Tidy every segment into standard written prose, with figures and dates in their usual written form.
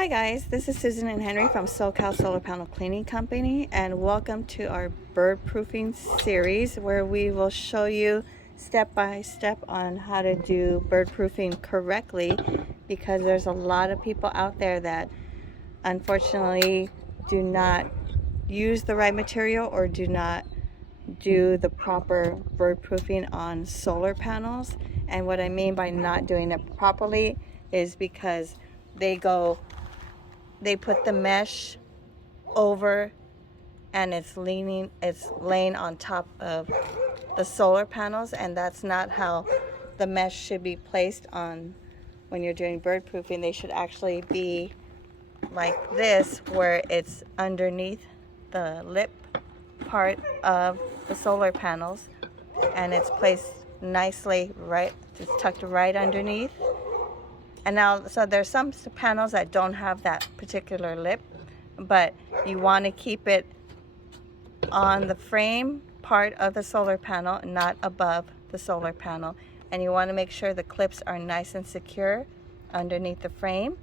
Hi guys, this is Susan and Henry from SoCal Solar Panel Cleaning Company, and welcome to our bird proofing series where we will show you step by step on how to do bird proofing correctly, because there's a lot of people out there that unfortunately do not use the right material or do not do the proper bird proofing on solar panels. And what I mean by not doing it properly is because they put the mesh over and it's laying on top of the solar panels, and that's not how the mesh should be placed on when you're doing bird proofing. They should actually be like this, where it's underneath the lip part of the solar panels and it's placed nicely right, just tucked right underneath. And now, so there's some panels that don't have that particular lip, but you want to keep it on the frame part of the solar panel, not above the solar panel. And you want to make sure the clips are nice and secure underneath the frame.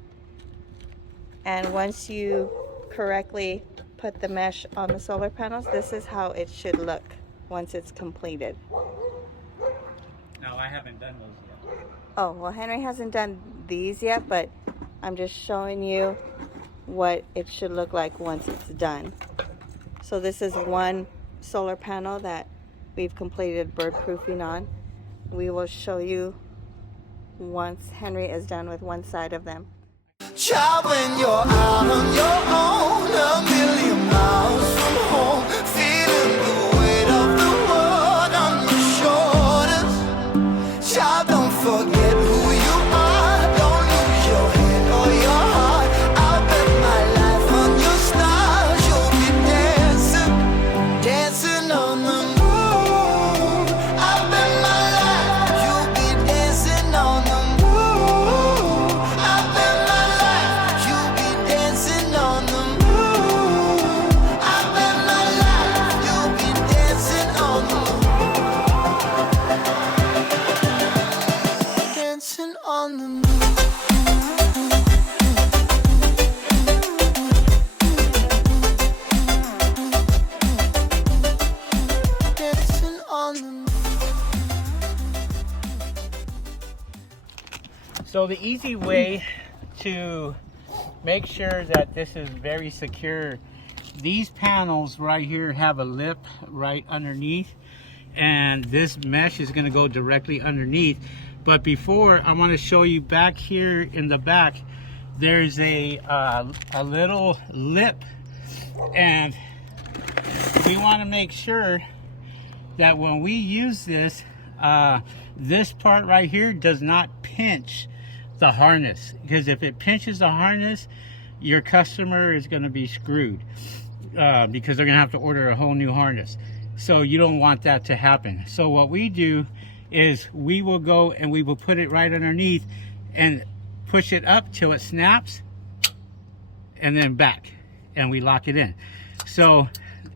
And once you correctly put the mesh on the solar panels, this is how it should look once it's completed. No, I haven't done those yet. Oh, well, Henry hasn't done these yet, but I'm just showing you what it should look like once it's done. So this is one solar panel that we've completed bird proofing on. We will show you once Henry is done with one side of them. Child, when you're out on your own, a million miles from home, feeling the weight of the world on your shoulders. Child, don't forget who you are, don't lose your head or your heart. I'll bet my life on your stars, you'll be dancing, dancing on the moon. I'll bet my life, you'll be dancing on the moon. I'll bet my life, you'll be dancing on the moon. I'll bet my life, you'll be dancing on the moon. Dancing on the moon. Dancing on the moon. So the easy way to make sure that this is very secure, these panels right here have a lip right underneath, and this mesh is going to go directly underneath. But before, I want to show you back here in the back, there's a little lip, and we want to make sure that when we use this, this part right here does not pinch the harness, because if it pinches the harness, your customer is going to be screwed, because they're going to have to order a whole new harness. So you don't want that to happen. So what we do is we will go and we will put it right underneath and push it up till it snaps, and then back, and we lock it in. So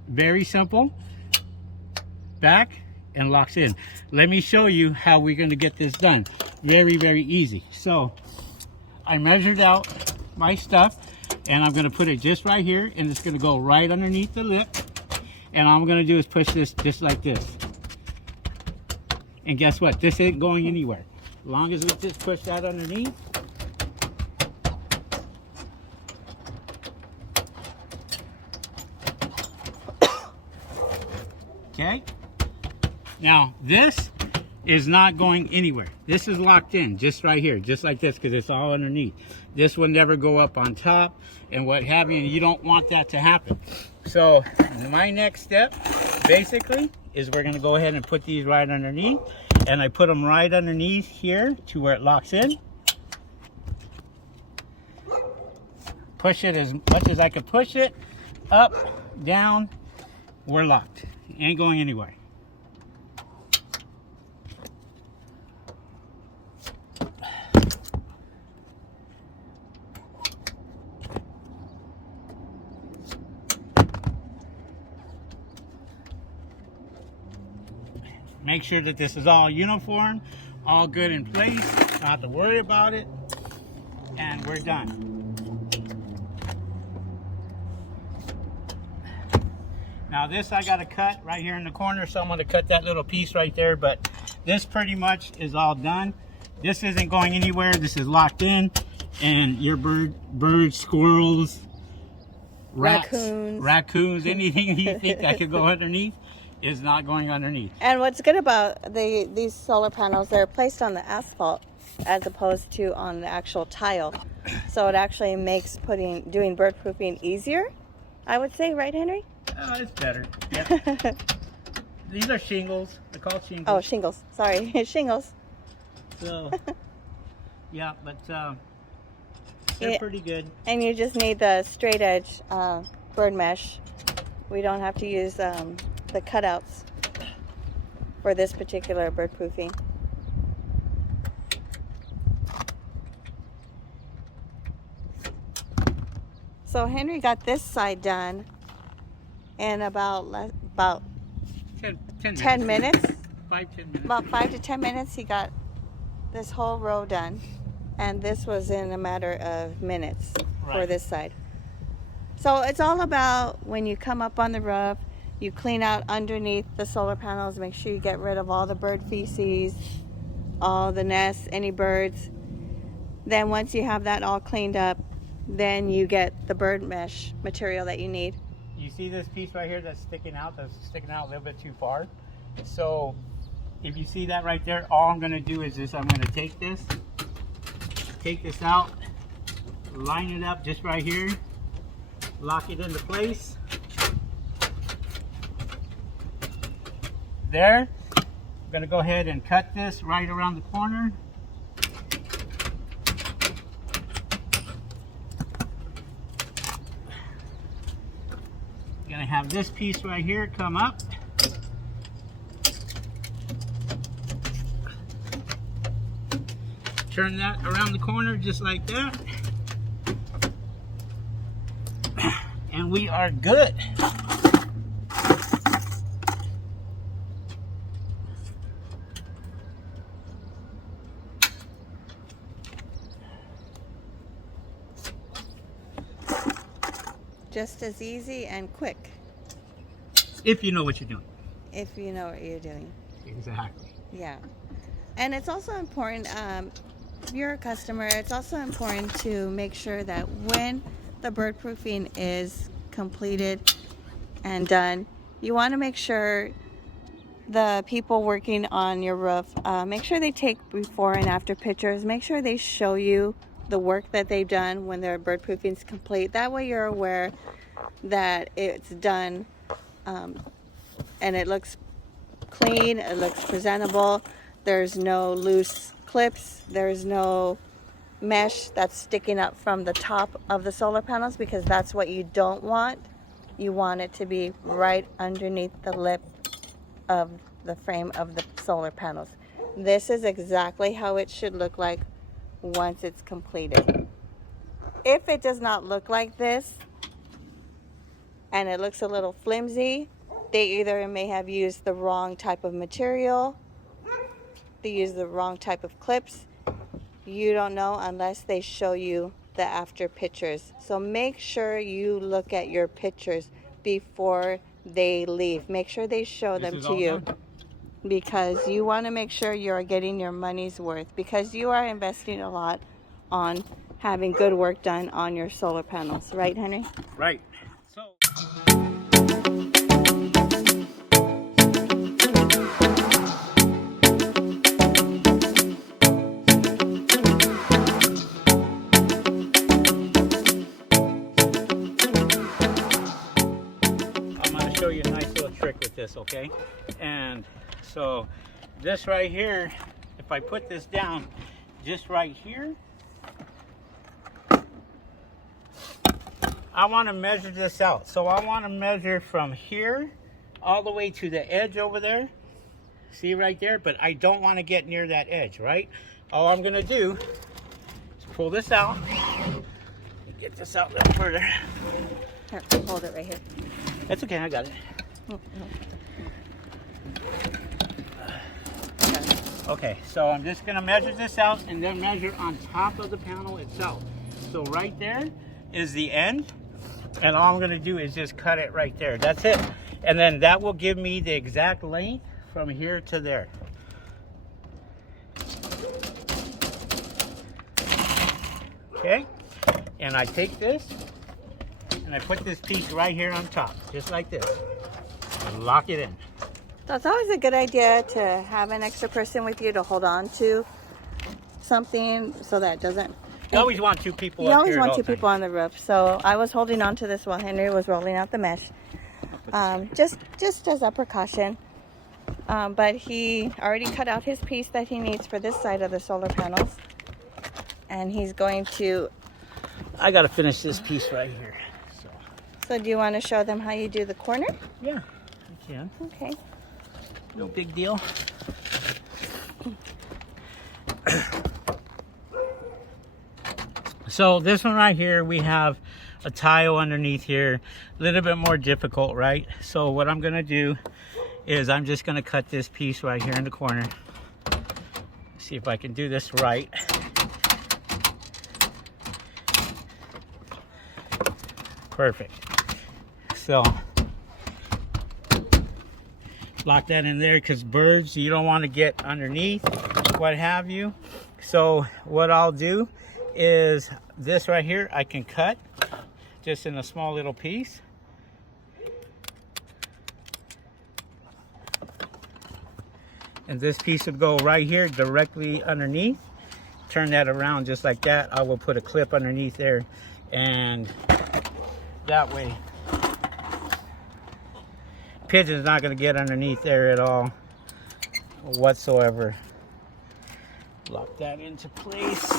very simple, back and locks in. Let me show you how we're going to get this done. Very, very easy. So I measured out my stuff, and I'm going to put it just right here, and it's going to go right underneath the lip, and all I'm going to do is push this just like this. And guess what? This ain't going anywhere. As long as we just push that underneath. Okay. Now this is not going anywhere. This is locked in just right here, just like this, because it's all underneath. This will never go up on top and what have you, and you don't want that to happen. So my next step basically is we're going to go ahead and put these right underneath, and I put them right underneath here to where it locks in. Push it as much as I could push it, up, down, we're locked. Ain't going anywhere. Make sure that this is all uniform, all good in place, not have to worry about it, and we're done. Now this I got to cut right here in the corner, so I'm going to cut that little piece right there, but this pretty much is all done. This isn't going anywhere. This is locked in, and your birds, squirrels, rats, raccoons, anything you think that could go underneath is not going underneath. And what's good about these solar panels, they're placed on the asphalt as opposed to on the actual tile. So it actually makes doing bird proofing easier, I would say, right, Henry? Oh, it's better. Yep. These are shingles. They're called shingles. Oh, shingles. Sorry, shingles. So, yeah, but they're pretty good. And you just need the straight edge bird mesh. We don't have to use the cutouts for this particular bird proofing. So Henry got this side done in about 10 minutes. 5-10 minutes. About 5 to 10 minutes he got this whole row done, and this was in a matter of minutes for this side. So it's all about when you come up on the roof, you clean out underneath the solar panels, make sure you get rid of all the bird feces, all the nests, any birds. Then once you have that all cleaned up, then you get the bird mesh material that you need. You see this piece right here that's sticking out a little bit too far. So if you see that right there, all I'm going to do is I'm going to take this out, line it up just right here, lock it into place. There. I'm going to go ahead and cut this right around the corner. Gonna have this piece right here come up. Turn that around the corner just like that. And we are good. Just as easy and quick. If you know what you're doing. If you know what you're doing. Exactly. Yeah. And it's also important, if you're a customer, it's also important to make sure that when the bird proofing is completed and done, you want to make sure the people working on your roof, make sure they take before and after pictures. Make sure they show you the work that they've done when their bird proofing is complete. That way you're aware that it's done and it looks clean, it looks presentable. There's no loose clips, there's no mesh that's sticking up from the top of the solar panels, because that's what you don't want. You want it to be right underneath the lip of the frame of the solar panels. This is exactly how it should look like once it's completed. If it does not look like this and it looks a little flimsy, they either may have used the wrong type of material, they use the wrong type of clips. You don't know unless they show you the after pictures. So make sure you look at your pictures before they leave. Make sure they show them to you, because you want to make sure you're getting your money's worth, because you are investing a lot on having good work done on your solar panels. Right, Henry? Right. So show you a nice little trick with this, okay? And so this right here, if I put this down just right here, I want to measure this out. So I want to measure from here all the way to the edge over there. See right there? But I don't want to get near that edge, right? All I'm going to do is pull this out. Get this out a little further. Here, hold it right here. That's okay, I got it. Okay, so I'm just going to measure this out and then measure on top of the panel itself. So right there is the end, and all I'm going to do is just cut it right there. That's it. And then that will give me the exact length from here to there. Okay, and I take this and I put this piece right here on top, just like this, and lock it in. So it's always a good idea to have an extra person with you to hold on to something so that it doesn't. You always want two people. You up always here want at two all times. people on the roof. So I was holding on to this while Henry was rolling out the mesh, just as a precaution. But he already cut out his piece that he needs for this side of the solar panels, and he's going to. I got to finish this piece right here. So do you want to show them how you do the corner? Yeah, I can. Okay. No big deal. So this one right here, we have a tile underneath here, a little bit more difficult, right? So what I'm gonna do is I'm just gonna cut this piece right here in the corner. See if I can do this right. Perfect. So lock that in there, because birds, you don't want to get underneath, what have you. So what I'll do is this right here I can cut just in a small little piece. And this piece would go right here directly underneath. Turn that around just like that. I will put a clip underneath there, and that way Pigeon's not going to get underneath there at all whatsoever. Lock that into place.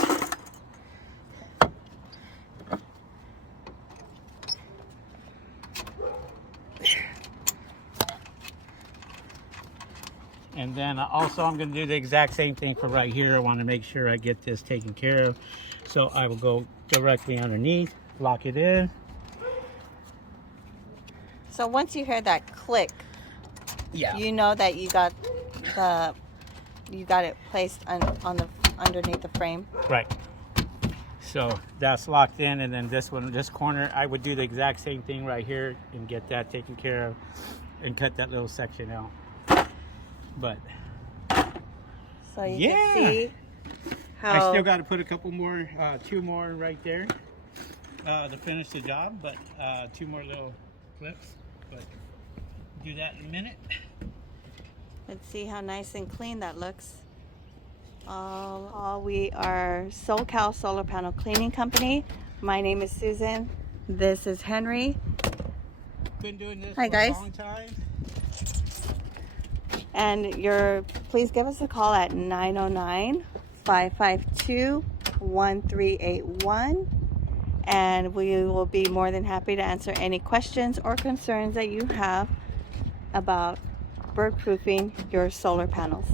And then also I'm going to do the exact same thing for right here. I want to make sure I get this taken care of. So I will go directly underneath, lock it in. So once you hear that click, Yeah. you know that you got it placed on the underneath the frame. Right. So that's locked in, and then this one, this corner, I would do the exact same thing right here and get that taken care of and cut that little section out. But So you yeah, can see how I still got to put a couple more, two more right there to finish the job, but two more little clips. But do that in a minute. let's see how nice and clean that looks. We are SoCal Solar Panel Cleaning Company. My name is Susan. This is Henry. Been doing this Hi, for guys. a long time. And please give us a call at 909-552-1381. And we will be more than happy to answer any questions or concerns that you have about bird proofing your solar panels.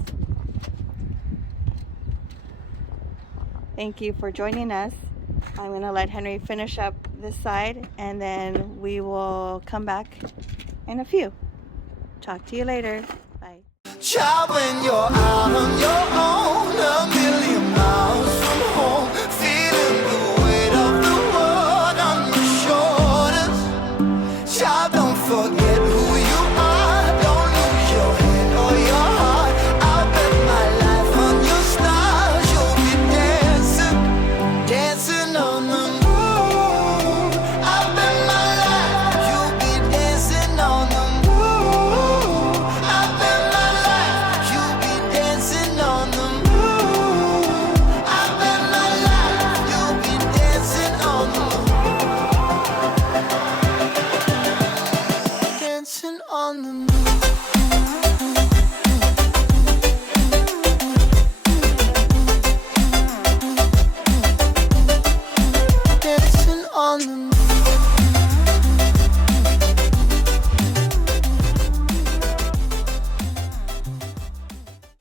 Thank you for joining us. I'm going to let Henry finish up this side, and then we will come back in a few. Talk to you later. Bye. Child, when you're out on your own, a million miles from home, feeling the weight of the world on your shoulders. Child, don't forget who you are, don't lose your head or your heart. I'll bet my life on your stars, you'll be dancing, dancing on the moon. I'll bet my life, you'll be dancing on the moon. I'll bet my life, you'll be dancing on the moon. I'll bet my life, you'll be dancing on the moon. Dancing on the moon.